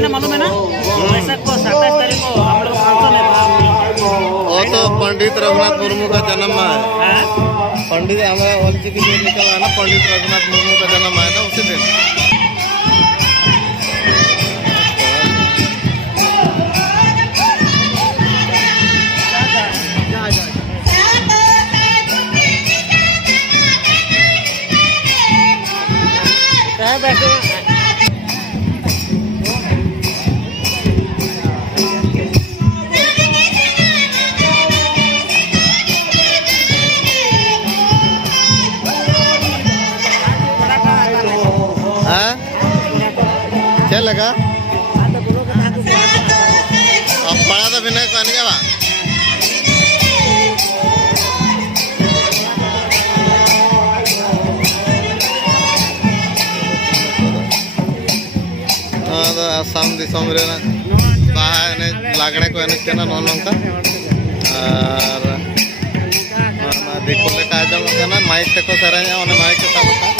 महीना मालूम है ना, वैशाख को 27 तारीख को हम लोग फंक्शन है। वो तो पंडित रघुनाथ मुर्मू का जन्म है। पंडित हमारा वाल्मीकि जो निकला है ना, पंडित रघुनाथ मुर्मू का जन्म है ना उसी दिन। क्या लगा अब पड़ा तो विनय कौन गया बा आसाम दिसम रे ना बाहा ने लागणे को एने केना नोनंका और दिकुले का जम ना माइक तक सराया ओने माइक के साथ